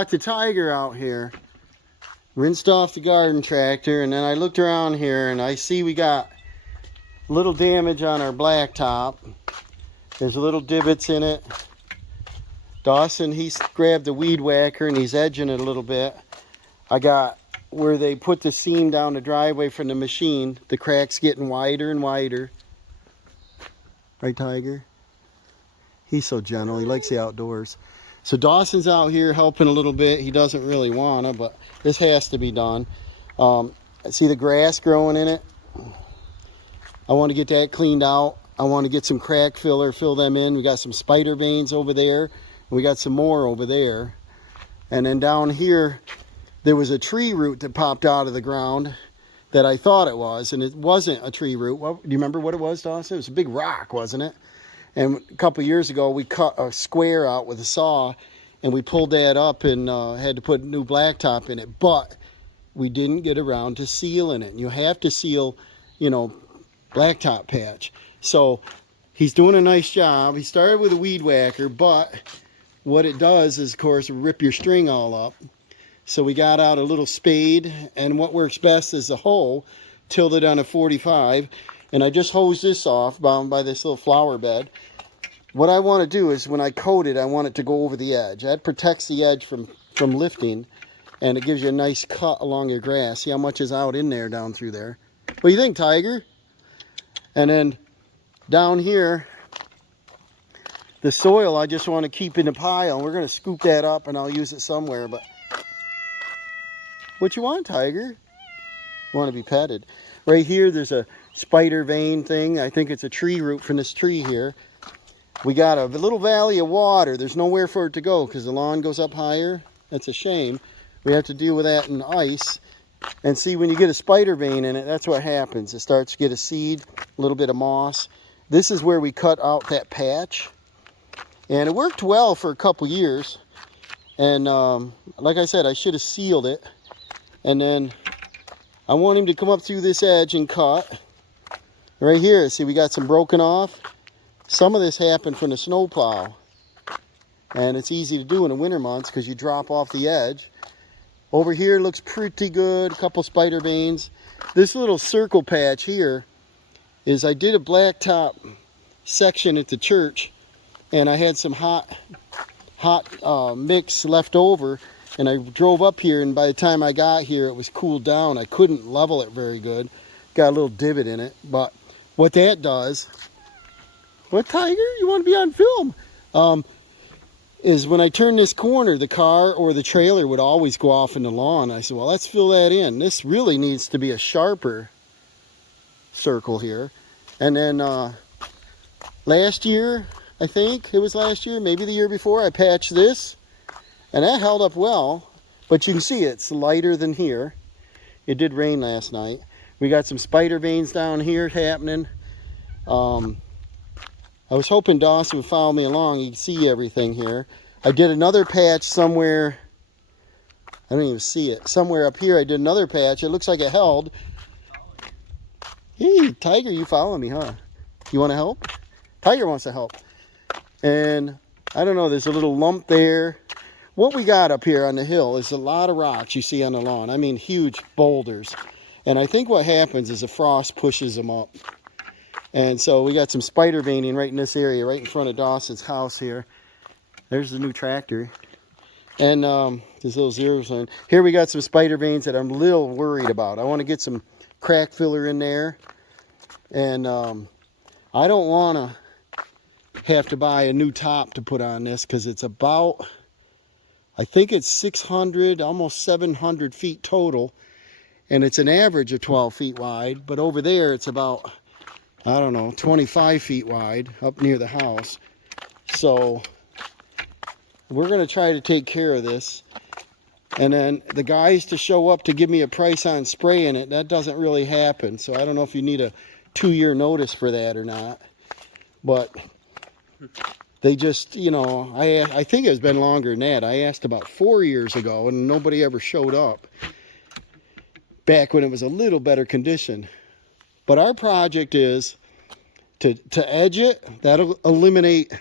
Got the Tiger out here, rinsed off the garden tractor, and then I looked around here and I see we got a little damage on our blacktop. There's little divots in it. Dawson, he's grabbed the weed whacker and he's edging it a little bit. I got where they put the seam down the driveway from the machine. The crack's getting wider and wider. Right, Tiger? He's so gentle. He likes the outdoors. So Dawson's out here helping a little bit. He doesn't really want to, but this has to be done. See the grass growing in it? I want to get that cleaned out. I want to get some crack filler, fill them in. We got some spider veins over there. And we got some more over there. And then down here, there was a tree root that popped out of the ground that I thought it was. And it wasn't a tree root. Do you remember what it was, Dawson? It was a big rock, wasn't it? And a couple years ago, we cut a square out with a saw, and we pulled that up and had to put new blacktop in it. But we didn't get around to sealing it. You have to seal, you know, blacktop patch. So he's doing a nice job. He started with a weed whacker, but what it does is, of course, rip your string all up. So we got out a little spade, and what works best is a hoe tilted on a 45. And I just hosed this off, bound by this little flower bed. What I want to do is when I coat it, I want it to go over the edge. That protects the edge from lifting, and it gives you a nice cut along your grass. See how much is out in there down through there. What do you think, Tiger? And then down here, the soil I just want to keep in a pile. And we're going to scoop that up, and I'll use it somewhere. But what you want, Tiger? You want to be petted. Right here, there's a spider vein thing. I think it's a tree root from this tree here. We got a little valley of water. There's nowhere for it to go because the lawn goes up higher. That's a shame. We have to deal with that in ice. And see, when you get a spider vein in it, that's what happens. It starts to get a seed, a little bit of moss. This is where we cut out that patch. And it worked well for a couple years. And like I said, I should have sealed it. And then I want him to come up through this edge and cut. Right here, see, we got some broken off. Some of this happened from the snowplow. And it's easy to do in the winter months because you drop off the edge. Over here looks pretty good, a couple spider veins. This little circle patch here is I did a blacktop section at the church, and I had some hot mix left over. And I drove up here, and by the time I got here, it was cooled down. I couldn't level it very good. Got a little divot in it. But what that does, what, Tiger? You want to be on film? Is when I turn this corner, the car or the trailer would always go off in the lawn. I said, well, let's fill that in. This really needs to be a sharper circle here. And then last year, I think it was last year, maybe the year before, I patched this. And that held up well, but you can see it's lighter than here. It did rain last night. We got some spider veins down here happening. I was hoping Dawson would follow me along. He'd see everything here. I did another patch somewhere. I don't even see it. Somewhere up here I did another patch. It looks like it held. Hey, Tiger, you follow me, huh? You want to help? Tiger wants to help. And I don't know, there's a little lump there. What we got up here on the hill is a lot of rocks you see on the lawn. I mean, huge boulders. And I think what happens is the frost pushes them up. And so we got some spider veining right in this area, right in front of Dawson's house here. There's the new tractor. And this little zero sign. Here we got some spider veins that I'm a little worried about. I want to get some crack filler in there. And I don't want to have to buy a new top to put on this because it's about, I think it's 600, almost 700 feet total. And it's an average of 12 feet wide. But over there it's about, I don't know, 25 feet wide up near the house. So we're going to try to take care of this. And then the guys to show up to give me a price on spraying it, that doesn't really happen. So I don't know if you need a 2-year notice for that or not. But they just, you know, I think it's been longer than that. I asked about 4 years ago and nobody ever showed up. Back when it was a little better condition. But our project is to edge it. That'll eliminate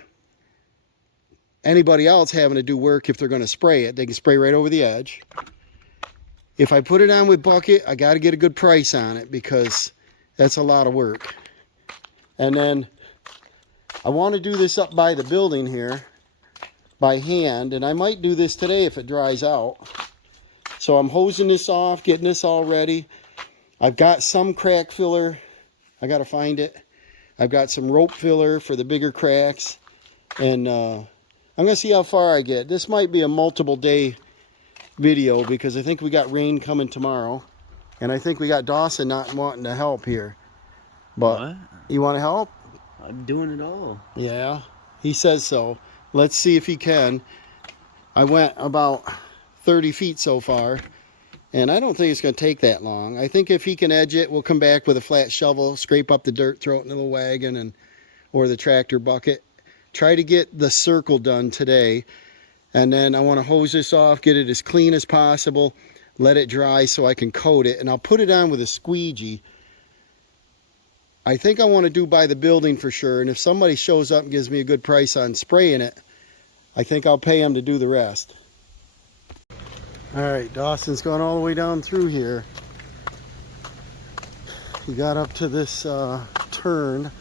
anybody else having to do work if they're going to spray it. They can spray right over the edge. If I put it on with bucket, I got to get a good price on it because that's a lot of work. And then I want to do this up by the building here by hand, and I might do this today if it dries out. So I'm hosing this off, getting this all ready. I've got some crack filler. I got to find it. I've got some rope filler for the bigger cracks, and I'm going to see how far I get. This might be a multiple day video because I think we got rain coming tomorrow, and I think we got Dawson not wanting to help here. But what? You want to help? I'm doing it all. Yeah, he says so. Let's see if he can. I went about 30 feet so far, and I don't think it's going to take that long. I think if he can edge it, we'll come back with a flat shovel, scrape up the dirt, throw it in a little wagon or the tractor bucket. Try to get the circle done today, and then I want to hose this off, get it as clean as possible, let it dry so I can coat it, and I'll put it on with a squeegee. I think I want to do by the building for sure, and if somebody shows up and gives me a good price on spraying it, I think I'll pay him to do the rest. Alright, Dawson's gone all the way down through here. He got up to this turn.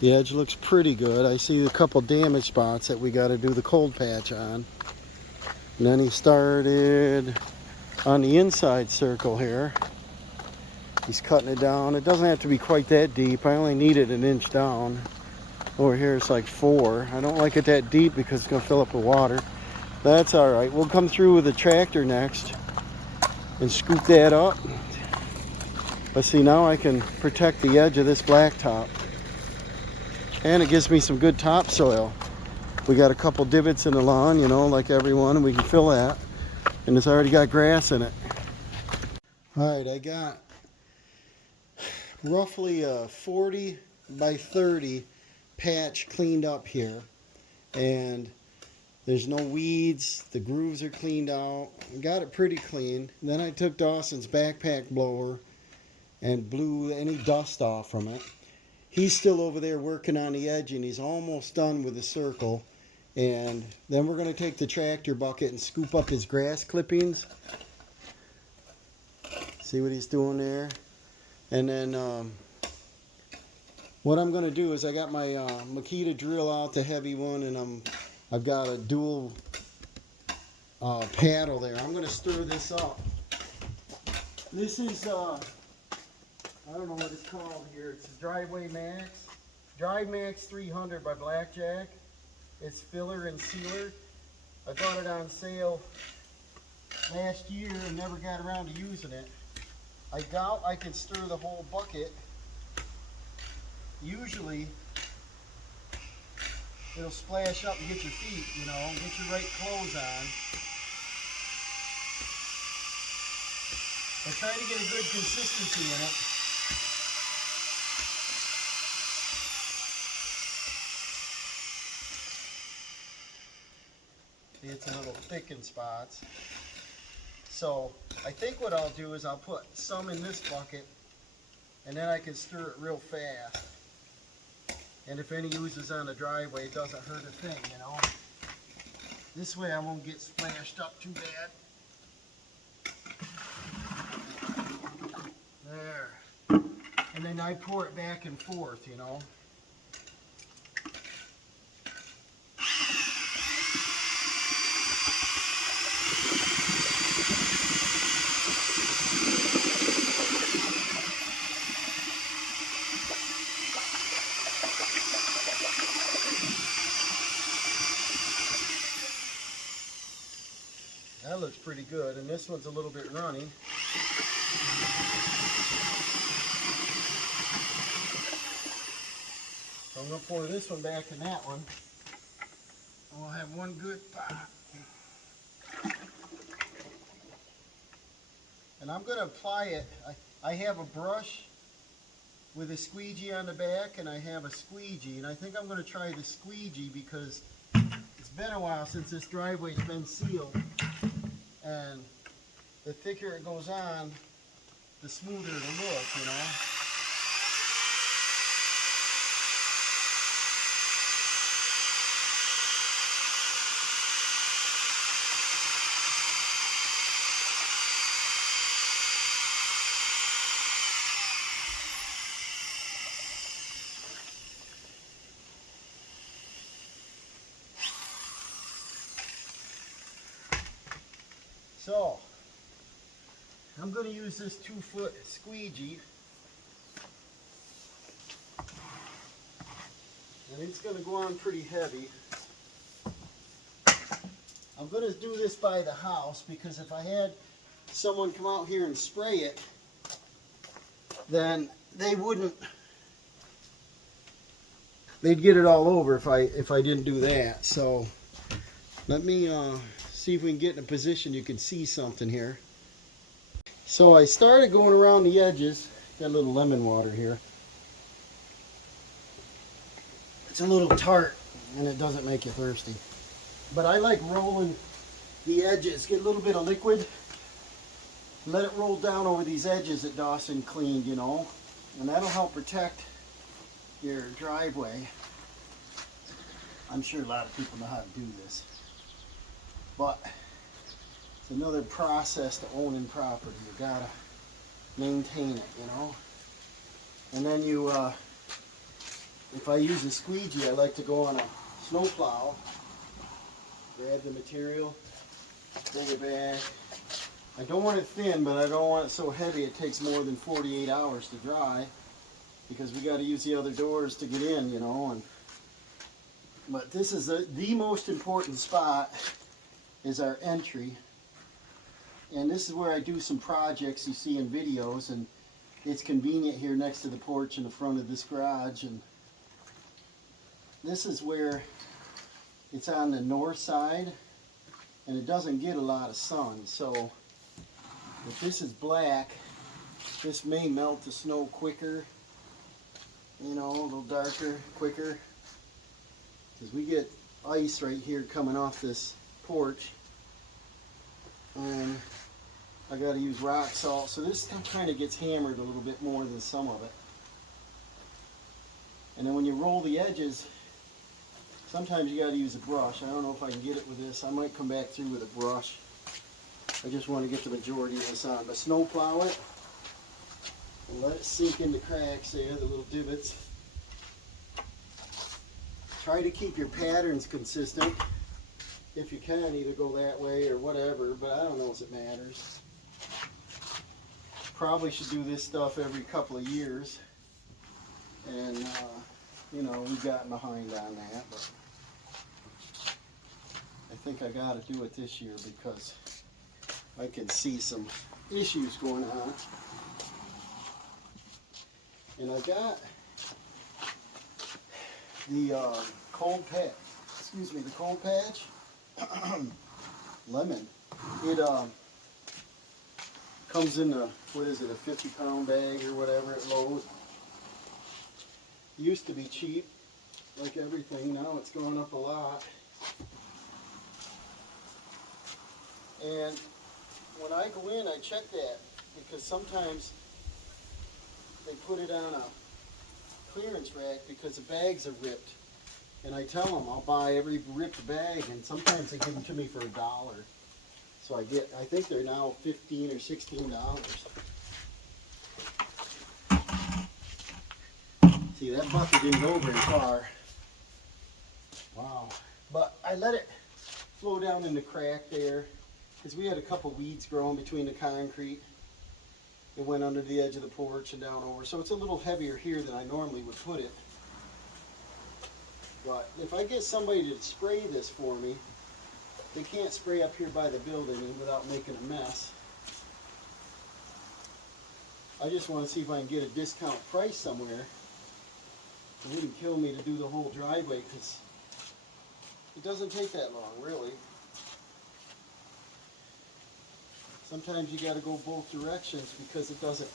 The edge looks pretty good. I see a couple damage spots that we got to do the cold patch on. And then he started on the inside circle here. He's cutting it down. It doesn't have to be quite that deep. I only need it an inch down. Over here it's like 4. I don't like it that deep because it's going to fill up with water. That's alright. We'll come through with the tractor next and scoop that up. Let's see, now I can protect the edge of this blacktop. And it gives me some good topsoil. We got a couple divots in the lawn, you know, like everyone, and we can fill that. And it's already got grass in it. Alright, I got roughly a 40 by 30 patch cleaned up here. And there's no weeds, the grooves are cleaned out. I got it pretty clean. And then I took Dawson's backpack blower and blew any dust off from it. He's still over there working on the edge, and he's almost done with the circle. And then we're going to take the tractor bucket and scoop up his grass clippings. See what he's doing there? And then what I'm going to do is I got my Makita drill out, the heavy one, and I've got a dual paddle there. I'm going to stir this up. This is I don't know what it's called here. It's a Driveway Max. Drive Max 300 by Blackjack. It's filler and sealer. I bought it on sale last year and never got around to using it. I doubt I can stir the whole bucket. Usually it'll splash up and get your feet, you know, get your right clothes on. But try to get a good consistency in it. It's a little thick in spots. So I think what I'll do is I'll put some in this bucket, and then I can stir it real fast. And if any oozes on the driveway, it doesn't hurt a thing, you know. This way I won't get splashed up too bad. There. And then I pour it back and forth, you know. That looks pretty good, and this one's a little bit runny. So I'm going to pour this one back in that one. And we'll have one good pot. And I'm going to apply it. I have a brush with a squeegee on the back, and I have a squeegee. And I think I'm going to try the squeegee because it's been a while since this driveway's been sealed. And the thicker it goes on, the smoother it'll look, you know. So, I'm going to use this 2-foot squeegee. And it's going to go on pretty heavy. I'm going to do this by the house because if I had someone come out here and spray it, then they'd get it all over if I didn't do that. So let me see if we can get in a position you can see something here. So I started going around the edges. Got a little lemon water here. It's a little tart and it doesn't make you thirsty. But I like rolling the edges. Get a little bit of liquid. Let it roll down over these edges that Dawson cleaned, you know. And that'll help protect your driveway. I'm sure a lot of people know how to do this. But it's another process to owning property. You gotta maintain it, you know. And then you, if I use a squeegee, I like to go on a snowplow. Grab the material, bring it back. I don't want it thin, but I don't want it so heavy it takes more than 48 hours to dry, because we got to use the other doors to get in, you know. But this is the most important spot is our entry. And this is where I do some projects you see in videos, and it's convenient here next to the porch in the front of this garage. And this is where it's on the north side, and it doesn't get a lot of sun. So if this is black, this may melt the snow quicker, you know, a little darker, quicker. Because we get ice right here coming off this porch. And I got to use rock salt. So this kind of gets hammered a little bit more than some of it. And then when you roll the edges, sometimes you got to use a brush. I don't know if I can get it with this. I might come back through with a brush. I just want to get the majority of this on. But snow plow it and let it sink into cracks there, the little divots. Try to keep your patterns consistent. If you can, either go that way or whatever, but I don't know if it matters. Probably should do this stuff every couple of years. And, you know, we've gotten behind on that, but I think I got to do it this year because I can see some issues going on. And I got the cold patch, the cold patch lemon. It comes in a, what is it, a 50-pound bag or whatever at Lowe's. Used to be cheap, like everything. Now it's gone up a lot. And when I go in, I check that, because sometimes they put it on a clearance rack because the bags are ripped. And I tell them I'll buy every ripped bag, and sometimes they give them to me for $1. So I think they're now $15 or $16. See, that bucket didn't go very far. Wow. But I let it flow down in the crack there, because we had a couple weeds growing between the concrete. It went under the edge of the porch and down over. So it's a little heavier here than I normally would put it. But if I get somebody to spray this for me, they can't spray up here by the building without making a mess. I just want to see if I can get a discount price somewhere. It wouldn't kill me to do the whole driveway, because it doesn't take that long, really. Sometimes you got to go both directions because it doesn't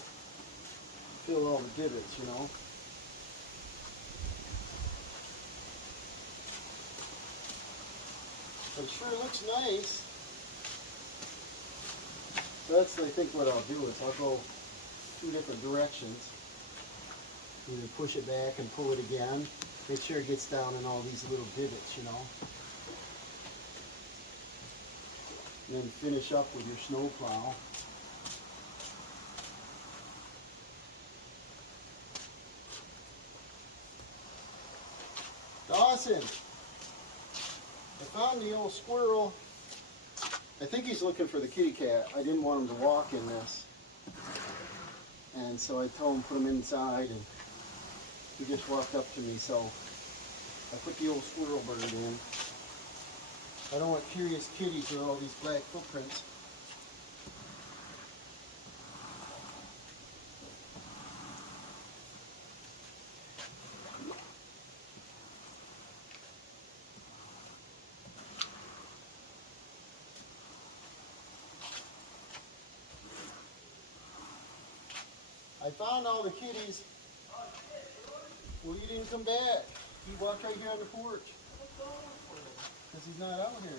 fill all the divots, you know. But it sure looks nice. So that's, I think, what I'll do is I'll go 2 different directions. Either push it back and pull it again. Make sure it gets down in all these little divots, you know. And then finish up with your snow plow. Dawson, I found the old squirrel I think he's looking for the kitty cat. I didn't want him to walk in this. And so I told him put him inside, and he just walked up to me, so I put the old squirrel bird in. I don't want curious kitties with all these black footprints. I found all the kitties. Well, you didn't come back. He walked right here on the porch. Because he's not out here.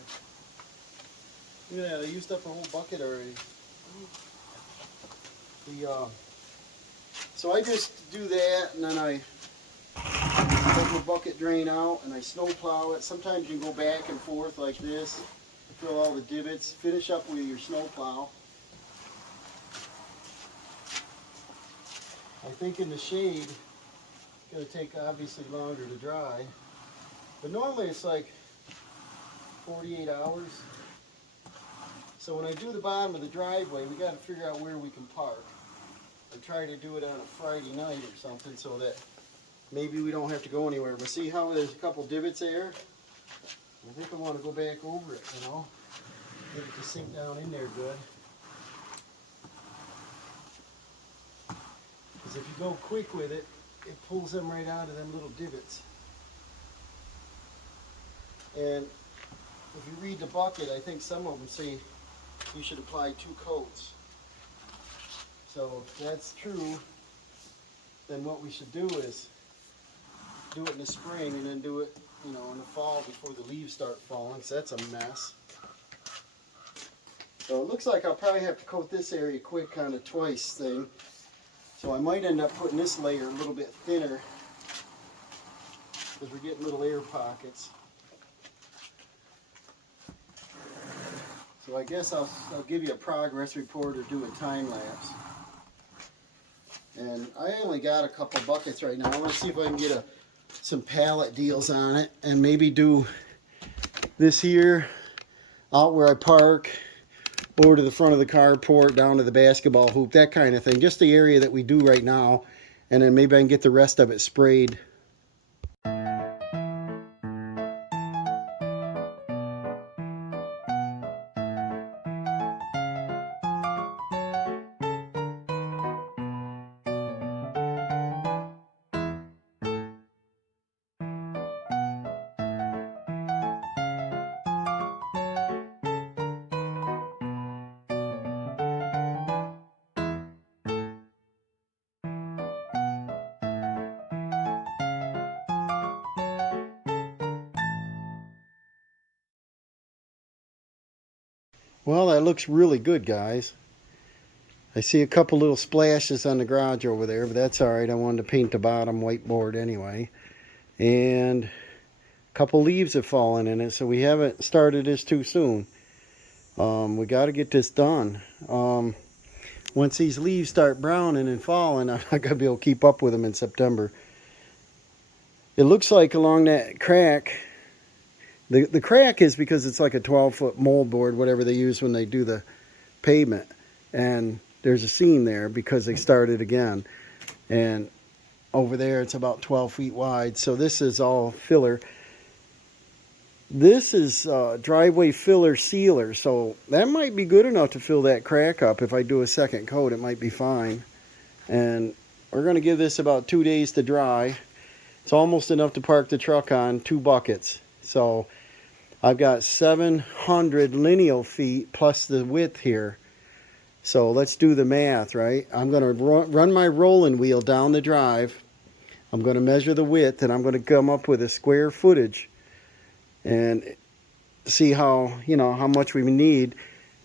Look at that, I used up a whole bucket already. So I just do that, and then I let the bucket drain out, and I snow plow it. Sometimes you can go back and forth like this, fill all the divots, finish up with your snow plow. I think in the shade, it's going to take obviously longer to dry, but normally it's like 48 hours. So when I do the bottom of the driveway, we got to figure out where we can park. I'm trying to do it on a Friday night or something so that maybe we don't have to go anywhere. But see how there's a couple divots there? I think I want to go back over it, you know, get it to sink down in there good. Because if you go quick with it, it pulls them right out of them little divots. And if you read the bucket, I think some of them say you should apply 2 coats. So if that's true, then what we should do is do it in the spring and then do it, you know, in the fall before the leaves start falling, so that's a mess. So it looks like I'll probably have to coat this area quick, kind of twice thing. So I might end up putting this layer a little bit thinner because we're getting little air pockets. So I guess I'll give you a progress report or do a time lapse. And I only got a couple buckets right now. I want to see if I can get some pallet deals on it and maybe do this here out where I park, over to the front of the carport, down to the basketball hoop, that kind of thing. Just the area that we do right now, and then maybe I can get the rest of it sprayed. Well, that looks really good, guys. I see a couple little splashes on the garage over there, but that's all right. I wanted to paint the bottom whiteboard anyway. And a couple leaves have fallen in it, so we haven't started this too soon. We got to get this done. Once these leaves start browning and falling, I'm not going to be able to keep up with them in September. It looks like along that crack, the crack is because it's like a 12-foot moldboard, whatever they use when they do the pavement. And there's a seam there because they started again. And over there it's about 12 feet wide. So this is all filler. This is driveway filler sealer. So that might be good enough to fill that crack up. If I do a second coat, it might be fine. And we're going to give this about 2 days to dry. It's almost enough to park the truck on 2 buckets. So I've got 700 lineal feet plus the width here. So let's do the math, right? I'm going to run my rolling wheel down the drive. I'm going to measure the width, and I'm going to come up with a square footage and see how, you know, how much we need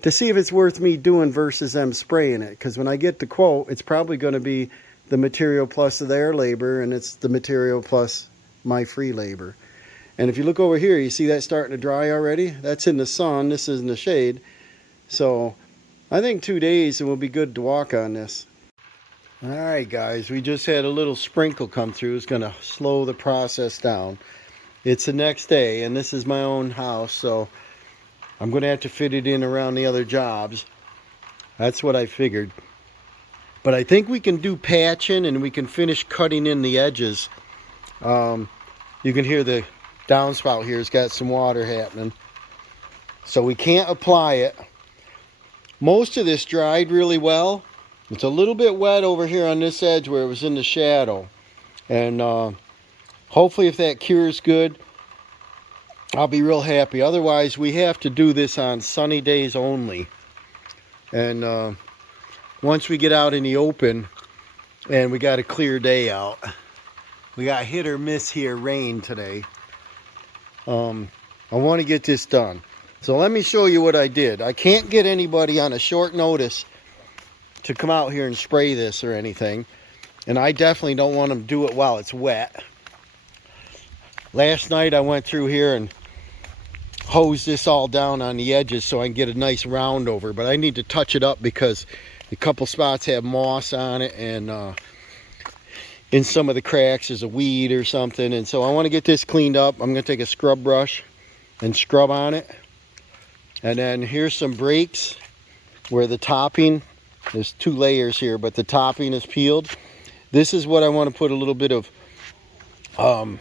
to see if it's worth me doing versus them spraying it. Because when I get the quote, it's probably going to be the material plus their labor, and it's the material plus my free labor. And if you look over here, you see that starting to dry already? That's in the sun. This is in the shade. So I think 2 days and we'll be good to walk on this. All right, guys, we just had a little sprinkle come through. It's going to slow the process down. It's the next day, and this is my own house, so I'm going to have to fit it in around the other jobs. That's what I figured. But I think we can do patching and we can finish cutting in the edges. You can hear the downspout here has got some water happening. So we can't apply it. Most of this dried really well. It's a little bit wet over here on this edge where it was in the shadow. And hopefully if that cures good, I'll be real happy. Otherwise, we have to do this on sunny days only. And once we get out in the open and we got a clear day out, we got hit or miss here rain today. I want to get this done. So let me show you what I did. I can't get anybody on a short notice to come out here and spray this or anything. And I definitely don't want them to do it while it's wet. Last night I went through here and hosed this all down on the edges so I can get a nice round over. But I need to touch it up because a couple spots have moss on it, and in some of the cracks is a weed or something. And so I want to get this cleaned up. I'm going to take a scrub brush and scrub on it. And then here's some breaks where the topping, there's 2 layers here, but the topping is peeled. This is what I want to put a little bit of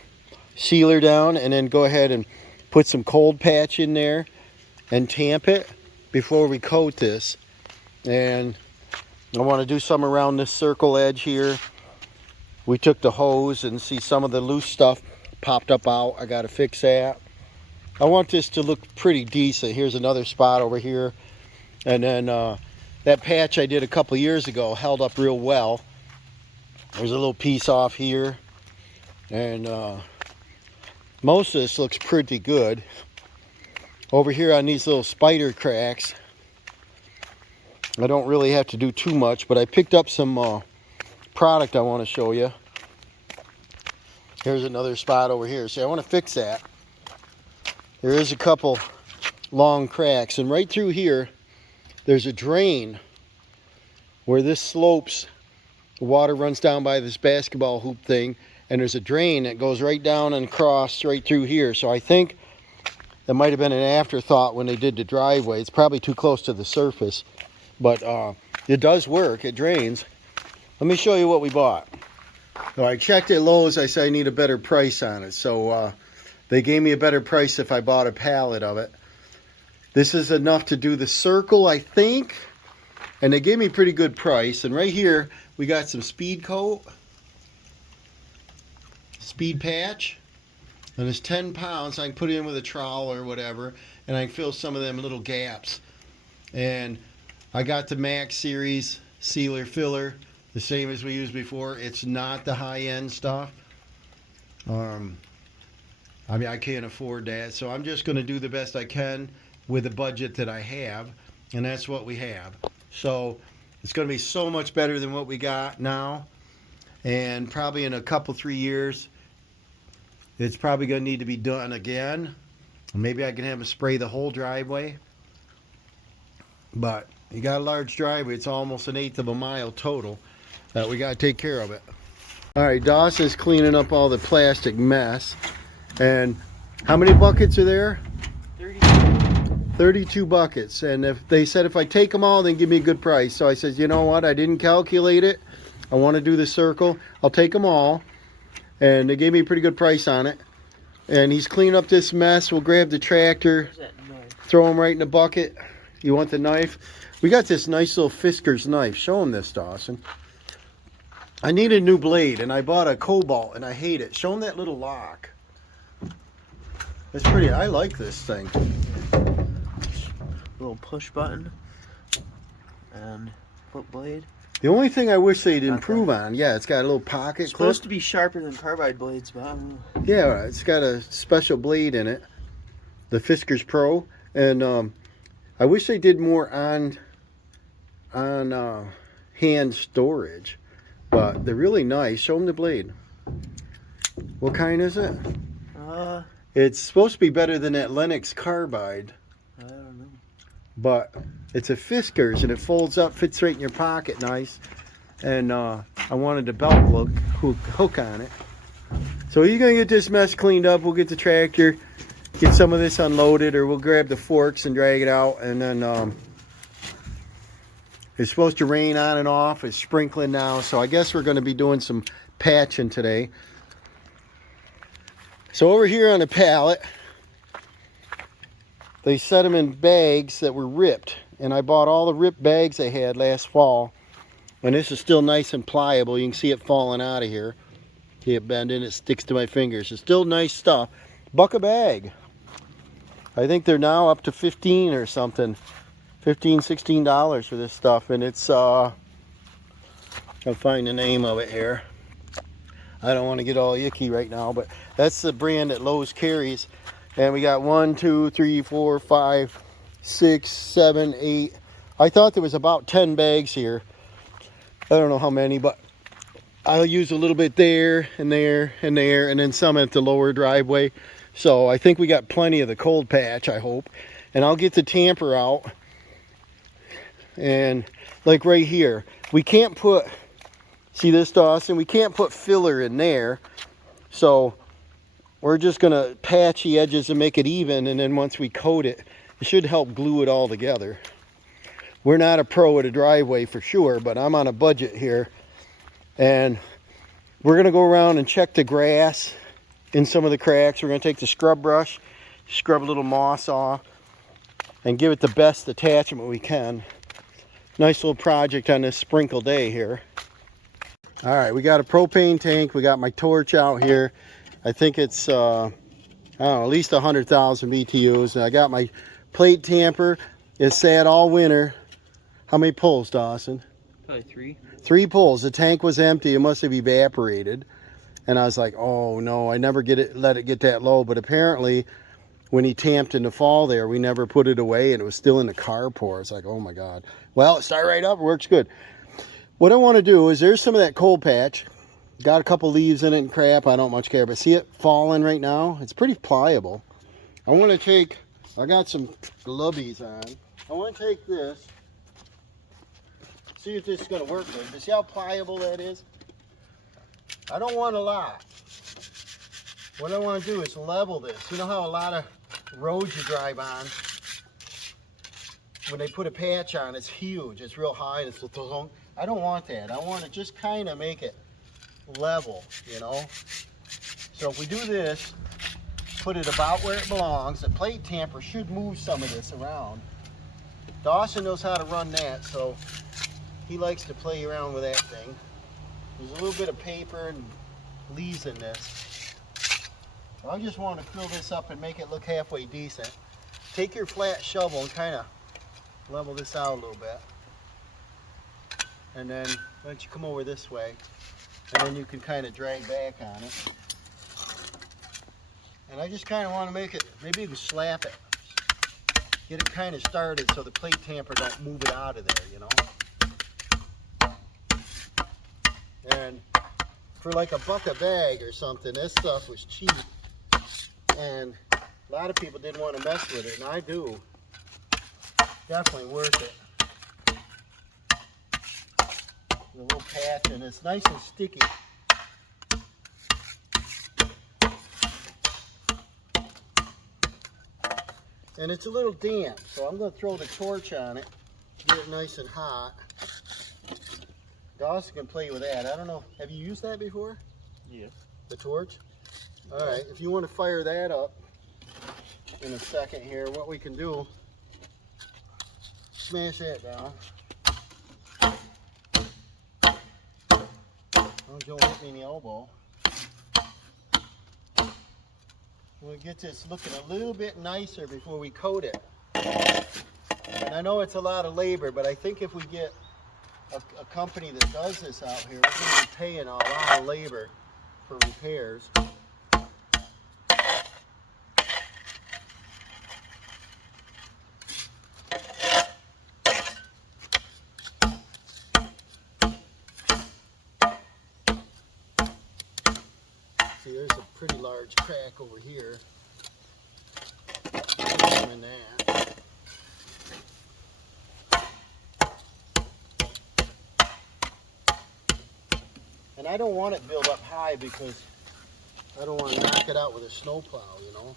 sealer down, and then go ahead and put some cold patch in there and tamp it before we coat this. And I want to do some around this circle edge here. We took the hose and see some of the loose stuff popped up out. I got to fix that. I want this to look pretty decent. Here's another spot over here. And then that patch I did a couple years ago held up real well. There's a little piece off here. And most of this looks pretty good. Over here on these little spider cracks, I don't really have to do too much, but I picked up some product I want to show you. Here's another spot over here. See, I want to fix that. There is a couple long cracks, and right through here there's a drain where this slopes. The water runs down by this basketball hoop thing, and there's a drain that goes right down and across right through here. So I think that might have been an afterthought when they did the driveway. It's probably too close to the surface, but it does work. It drains. Let me show you what we bought. So I checked at Lowe's. I said I need a better price on it. So they gave me a better price if I bought a pallet of it. This is enough to do the circle, I think. And they gave me a pretty good price. And right here, we got some speed coat. Speed patch. And it's 10 pounds. I can put it in with a trowel or whatever. And I can fill some of them little gaps. And I got the Max Series sealer filler. The same as we used before. It's not the high-end stuff. I mean, I can't afford that. So I'm just going to do the best I can with the budget that I have. And that's what we have. So it's going to be so much better than what we got now. And probably in a couple, 3 years, it's probably going to need to be done again. Maybe I can have them spray the whole driveway. But you got a large driveway. It's almost 1/8 of a mile total. That we got to take care of it. All right, Dawson's cleaning up all the plastic mess. And how many buckets are there? 32 buckets. And if they said if I take them all, then give me a good price. So I said, you know what? I didn't calculate it. I want to do the circle. I'll take them all. And they gave me a pretty good price on it. And he's cleaning up this mess. We'll grab the tractor, throw them right in the bucket. You want the knife? We got this nice little Fisker's knife. Show him this, Dawson. I need a new blade, and I bought a Cobalt, and I hate it. Show him that little lock. It's pretty. I like this thing. Little push button and foot blade. The only thing I wish they'd improve on, yeah, it's got a little pocket It's clip. supposed to be sharper than carbide blades, but I don't know. Yeah, it's got a special blade in it, the Fisker's Pro, and I wish they did more on hand storage, but they're really nice. Show them the blade. What kind is it? It's supposed to be better than that Lennox carbide. I don't know. But it's a Fisker's and it folds up, fits right in your pocket nice. And I wanted a belt hook on it. So you're going to get this mess cleaned up. We'll get the tractor, get some of this unloaded, or we'll grab the forks and drag it out. And then it's supposed to rain on and off. It's sprinkling now, so I guess we're going to be doing some patching today. So over here on the pallet, they set them in bags that were ripped, and I bought all the ripped bags they had last fall. And this is still nice and pliable. You can see it falling out of here. See it bending, it sticks to my fingers. It's still nice stuff. Buck a bag. I think they're now up to 15 or something. $15, $16 for this stuff. And it's, I'll find the name of it here. I don't want to get all icky right now, but that's the brand that Lowe's carries. And we got 1, 2, 3, 4, 5, 6, 7, 8. I thought there was about 10 bags here. I don't know how many, but I'll use a little bit there and there and there, and then some at the lower driveway. So I think we got plenty of the cold patch, I hope. And I'll get the tamper out. And like right here, we can't put, see this, Dawson? We can't put filler in there. So we're just gonna patch the edges and make it even, and then once we coat it, it should help glue it all together. We're not a pro at a driveway for sure, but I'm on a budget here. And we're gonna go around and check the grass in some of the cracks. We're gonna take the scrub brush, scrub a little moss off, and give it the best attachment we can. Nice little project on this sprinkle day here. All right, we got a propane tank. We got my torch out here. I think it's, I don't know, at least 100,000 BTUs. And I got my plate tamper. It sat all winter. How many pulls, Dawson? Probably 3. 3 pulls. The tank was empty. It must have evaporated. And I was like, oh no, I never let it get that low. But apparently, when he tamped in the fall there, we never put it away, and it was still in the carport. It's like, oh my God. Well, it started right up. It works good. What I want to do is, there's some of that cold patch. Got a couple leaves in it and crap. I don't much care. But see it falling right now? It's pretty pliable. I want to take, I got some glubbies on. I want to take this. See if this is going to work good. You see how pliable that is? I don't want a lot. What I want to do is level this. You know how a lot of roads you drive on, when they put a patch on, it's huge. It's real high. It's long. I don't want that. I want to just kind of make it level, you know. So if we do this, put it about where it belongs. The plate tamper should move some of this around. Dawson knows how to run that, so he likes to play around with that thing. There's a little bit of paper and leaves in this. I just want to fill this up and make it look halfway decent. Take your flat shovel and kind of level this out a little bit. And then why don't you come over this way, and then you can kind of drag back on it. And I just kind of want to make it, maybe you can slap it. Get it kind of started so the plate tamper don't move it out of there, you know. And for like $1 a bag or something, this stuff was cheap. And a lot of people didn't want to mess with it, and I do. Definitely worth it. A little patch, and it's nice and sticky. And it's a little damp, so I'm going to throw the torch on it, get it nice and hot. Dawson can play with that. I don't know, have you used that before? Yes. The torch? Alright, if you want to fire that up in a second here, what we can do, smash that down. Don't hit me in the elbow. We'll get this looking a little bit nicer before we coat it. And I know it's a lot of labor, but I think if we get a company that does this out here, we're going to be paying a lot of labor for repairs. See, there's a pretty large crack over here. In that. And I don't want it built up high because I don't want to knock it out with a snowplow, you know.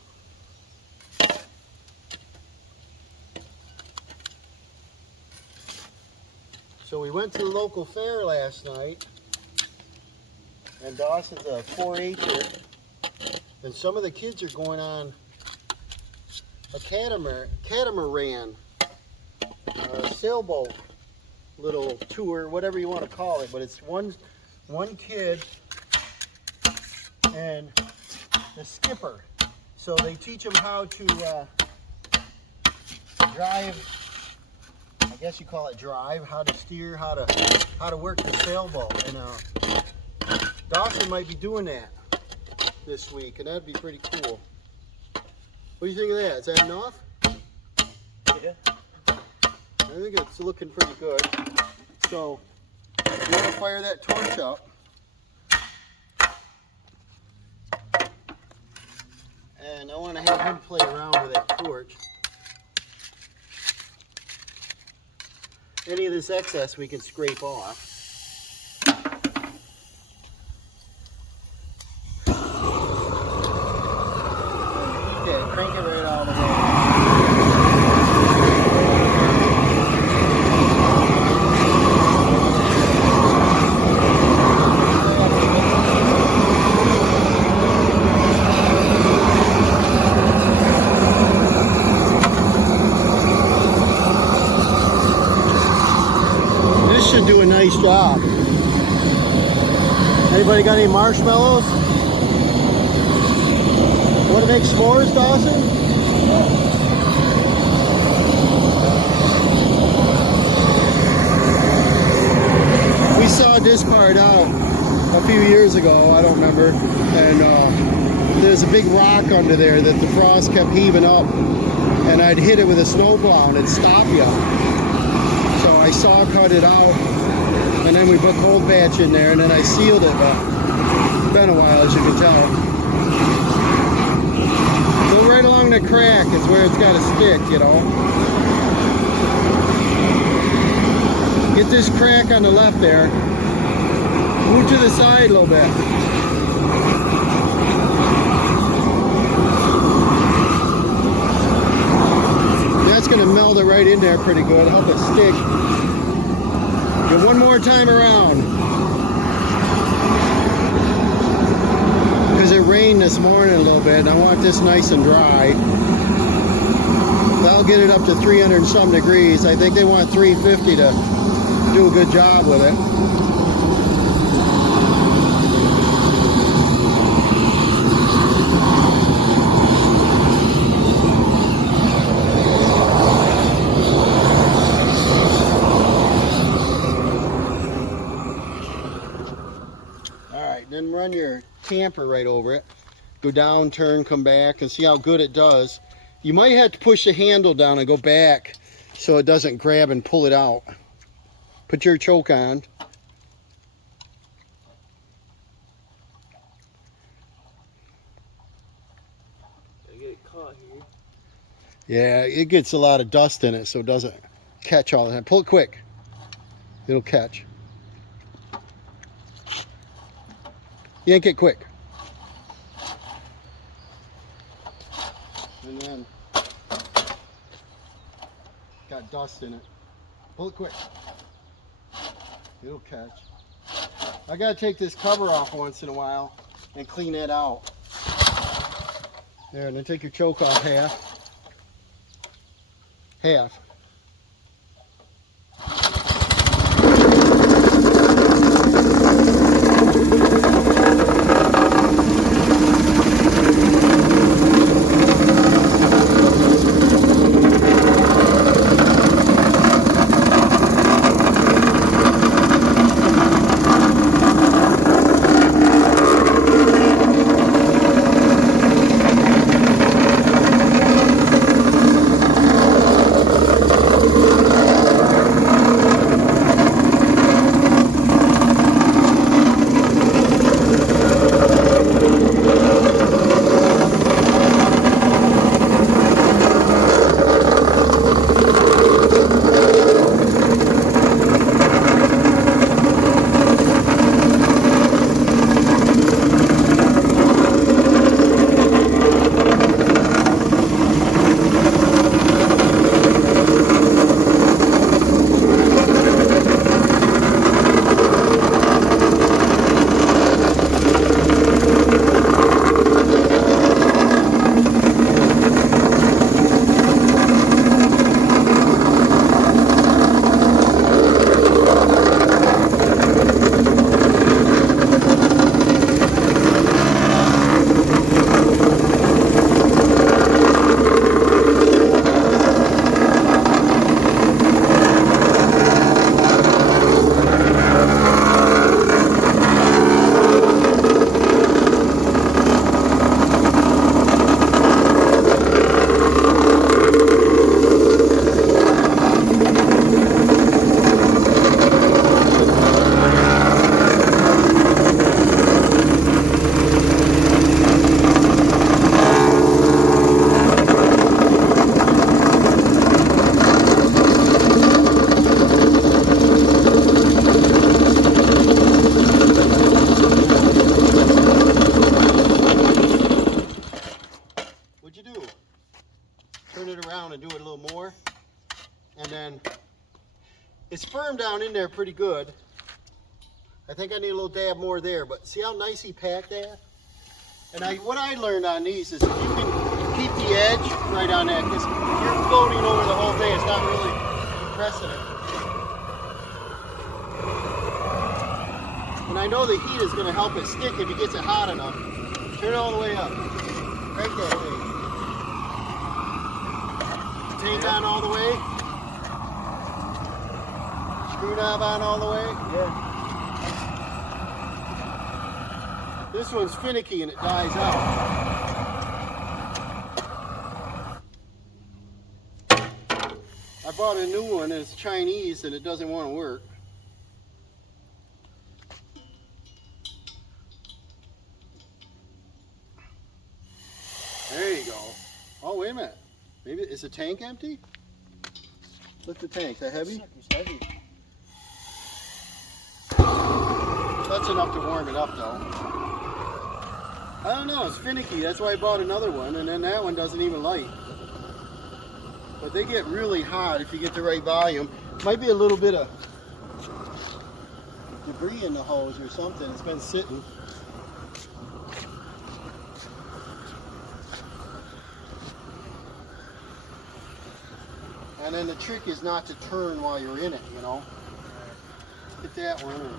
So we went to the local fair last night, and Dawson's a 4-H'er, and some of the kids are going on a catamaran, a sailboat little tour, whatever you want to call it, but it's one kid and the skipper. So they teach them how to drive, I guess you call it drive, how to steer, how to work the sailboat. And Dawson might be doing that this week, and that'd be pretty cool. What do you think of that? Is that enough? Yeah. I think it's looking pretty good. So you want to fire that torch up. And I want to have him play around with that torch. Any of this excess we can scrape off. Okay, crank it right all the way. Should do a nice job. Anybody got any marshmallows? Want to make s'mores, Dawson? We sawed this part out a few years ago, I don't remember, and there's a big rock under there that the frost kept heaving up, and I'd hit it with a snowplow and it'd stop you. So I saw cut it out, and then we put cold batch in there, and then I sealed it, but it's been a while, as you can tell. So right along the crack is where it's got to stick, you know. Get this crack on the left there. Move to the side a little bit. That's going to meld it right in there pretty good, help it stick. Go one more time around. Because it rained this morning a little bit, and I want this nice and dry. That'll get it up to 300 and some degrees. I think they want 350 to do a good job with it. Then run your tamper right over it. Go down, turn, come back, and see how good it does. You might have to push the handle down and go back so it doesn't grab and pull it out. Put your choke on. I get it caught here. Yeah, it gets a lot of dust in it, so it doesn't catch all the time. Pull it quick. It'll catch. Yank it quick. And then got dust in it. Pull it quick. It'll catch. I gotta take this cover off once in a while and clean it out. There, and then take your choke off half. Half. down in there pretty good. I think I need a little dab more there, but see how nice he packed that? And what I learned on these is if you can keep the edge right on that, because you're floating over the whole thing, it's not really compressing it. And I know the heat is going to help it stick if it gets it hot enough. Turn it all the way up. Crank that thing. Tank on all the way. Screw knob on all the way. Yeah. This one's finicky and it dies out. I bought a new one and it's Chinese and it doesn't want to work. There you go. Oh, wait a minute. Maybe, is the tank empty? Look the tank, is that heavy? It's heavy. That's enough to warm it up though. I don't know, it's finicky. That's why I bought another one, and then that one doesn't even light. But they get really hot if you get the right volume. Might be a little bit of debris in the hose or something. It's been sitting. And then the trick is not to turn while you're in it, you know. Hit that one.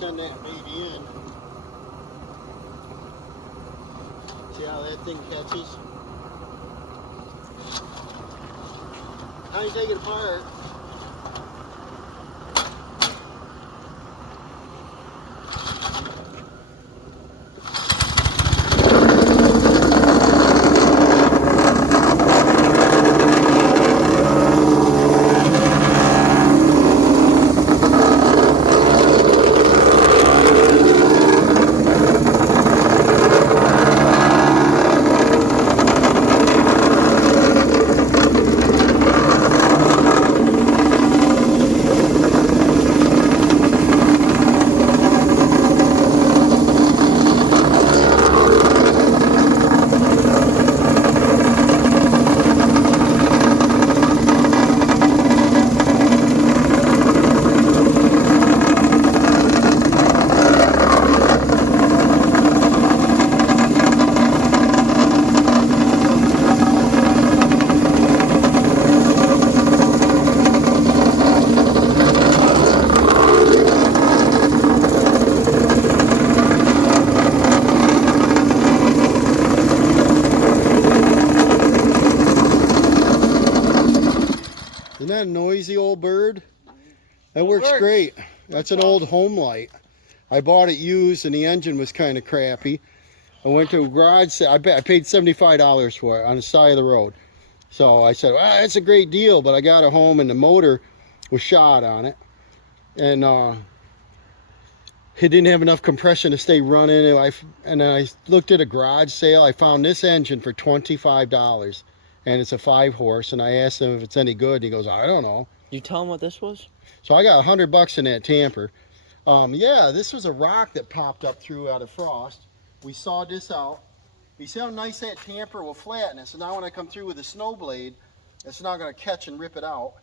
Send that baby in. See how that thing catches? How you take it apart? Isn't that a noisy old bird? That works great. That's an old home light. I bought it used and the engine was kind of crappy. I went to a garage sale. I paid $75 for it on the side of the road. So I said, well, that's a great deal, but I got it home and the motor was shot on it. And it didn't have enough compression to stay running. And then I looked at a garage sale. I found this engine for $25. And it's a 5-horse. And I asked him if it's any good. And he goes, I don't know. You tell him what this was? So I got $100 in that tamper. Yeah, this was a rock that popped up through out of frost. We sawed this out. You see how nice that tamper will flatten it. So now when I come through with a snow blade, it's not going to catch and rip it out.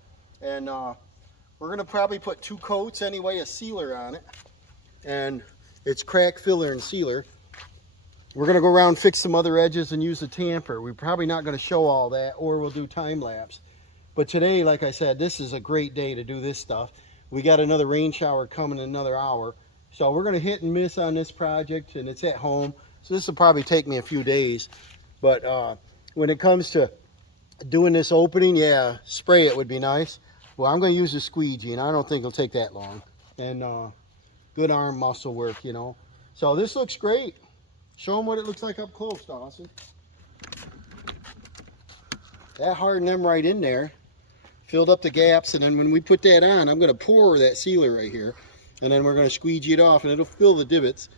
And we're going to probably put 2 coats anyway, a sealer on it. And it's crack filler and sealer. We're going to go around, fix some other edges, and use the tamper. We're probably not going to show all that, or we'll do time lapse. But today, like I said, this is a great day to do this stuff. We got another rain shower coming in another hour. So we're going to hit and miss on this project, and it's at home. So this will probably take me a few days. But when it comes to doing this opening, yeah, spray it would be nice. Well, I'm going to use a squeegee, and I don't think it'll take that long. And good arm muscle work, you know. So this looks great. Show them what it looks like up close, Dawson. That hardened them right in there. Filled up the gaps, and then when we put that on, I'm going to pour that sealer right here. And then we're going to squeegee it off, and it'll fill the divots.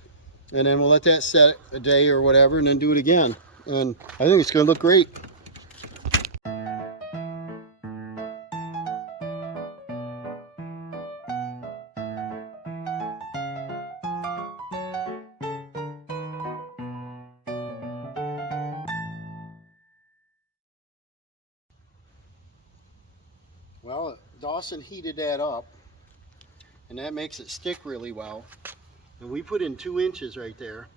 And then we'll let that set a day or whatever, and then do it again. And I think it's going to look great. Dawson heated that up, and that makes it stick really well. And we put in 2 inches right there.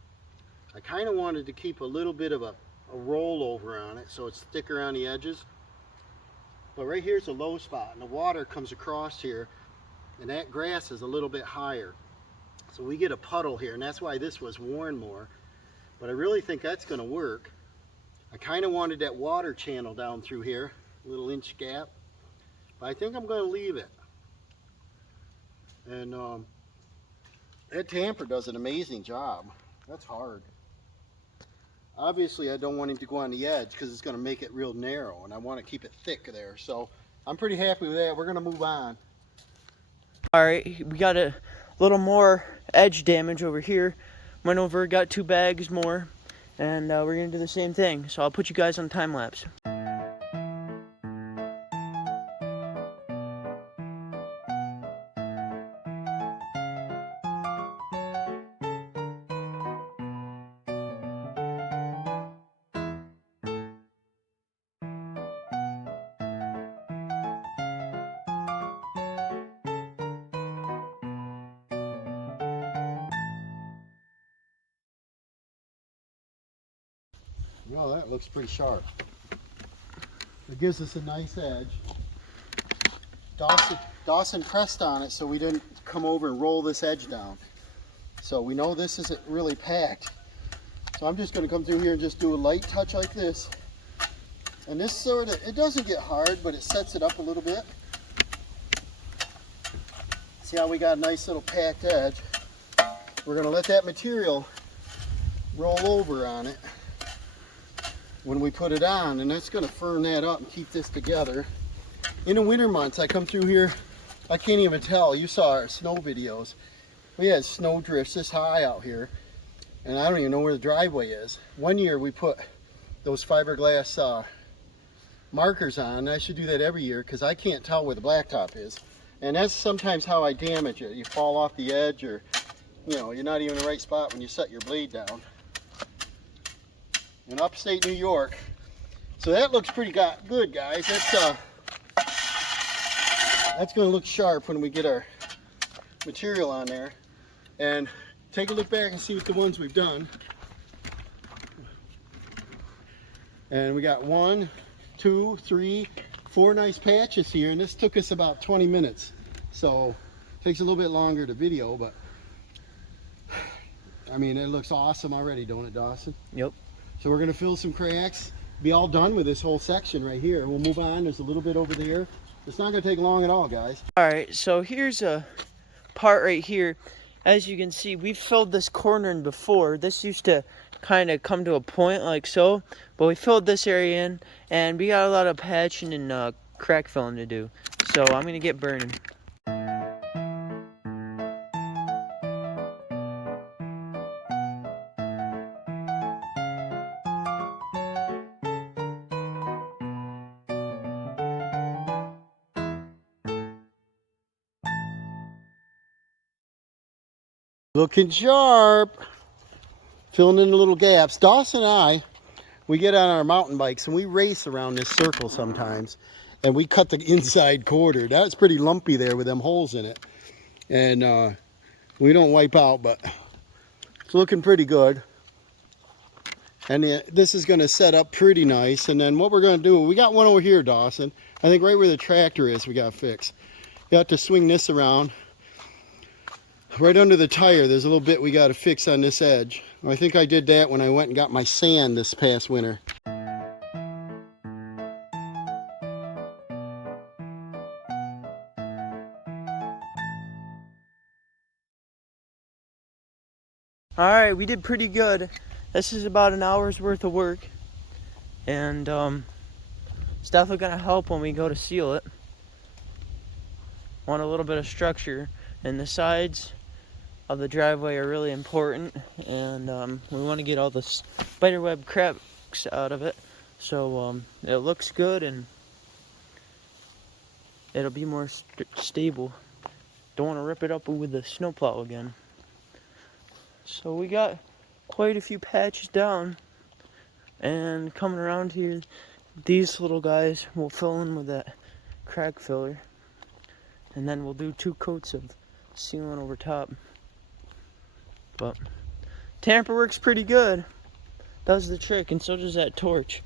I kind of wanted to keep a little bit of a rollover on it so it's thicker on the edges. But right here's a low spot, and the water comes across here, and that grass is a little bit higher. So we get a puddle here, and that's why this was worn more. But I really think that's going to work. I kind of wanted that water channel down through here, a little inch gap. But I think I'm going to leave it. And that tamper does an amazing job. That's hard. Obviously I don't want him to go on the edge because it's going to make it real narrow, and I want to keep it thick there. So I'm pretty happy with that. We're going to move on. Alright, we got a little more edge damage over here. Went over, got 2 bags more, and we're going to do the same thing. So I'll put you guys on time lapse. Well, that looks pretty sharp. It gives us a nice edge. Dawson pressed on it so we didn't come over and roll this edge down. So we know this isn't really packed. So I'm just going to come through here and just do a light touch like this. And this sort of, it doesn't get hard, but it sets it up a little bit. See how we got a nice little packed edge? We're going to let that material roll over on it when we put it on, and that's going to firm that up and keep this together. In the winter months, I come through here, I can't even tell. You saw our snow videos. We had snow drifts this high out here, and I don't even know where the driveway is. One year we put those fiberglass markers on. I should do that every year because I can't tell where the blacktop is. And that's sometimes how I damage it. You fall off the edge, or you're not even in the right spot when you set your blade down. In upstate New York. So that looks pretty good, guys. That's going to look sharp when we get our material on there. And take a look back and see what the ones we've done. And we got 1, 2, 3, 4 nice patches here, and this took us about 20 minutes. So it takes a little bit longer to video, but I mean, it looks awesome already, don't it, Dawson? Yep. So we're going to fill some cracks, be all done with this whole section right here. We'll move on. There's a little bit over there. It's not going to take long at all, guys. Alright, so here's a part right here. As you can see, we've filled this corner in before. This used to kind of come to a point like so, but we filled this area in, and we got a lot of patching and crack filling to do. So I'm going to get burning. Looking sharp. Filling in the little gaps. Dawson and I, we get on our mountain bikes and we race around this circle sometimes. And we cut the inside quarter. That's pretty lumpy there with them holes in it. And we don't wipe out, but it's looking pretty good. And this is going to set up pretty nice. And then what we're going to do, we got one over here, Dawson. I think right where the tractor is, we got to fix. You have to swing this around. Right under the tire, there's a little bit we got to fix on this edge. I think I did that when I went and got my sand this past winter. Alright, we did pretty good. This is about an hour's worth of work. And it's definitely going to help when we go to seal it. Want a little bit of structure. And the sides of the driveway are really important, and we want to get all the spiderweb cracks out of it, so it looks good and it'll be more stable. Don't want to rip it up with the snowplow again. So we got quite a few patches down, and coming around here, these little guys will fill in with that crack filler. and then we'll do 2 coats of sealant over top. But tamper works pretty good, does the trick, and so does that torch.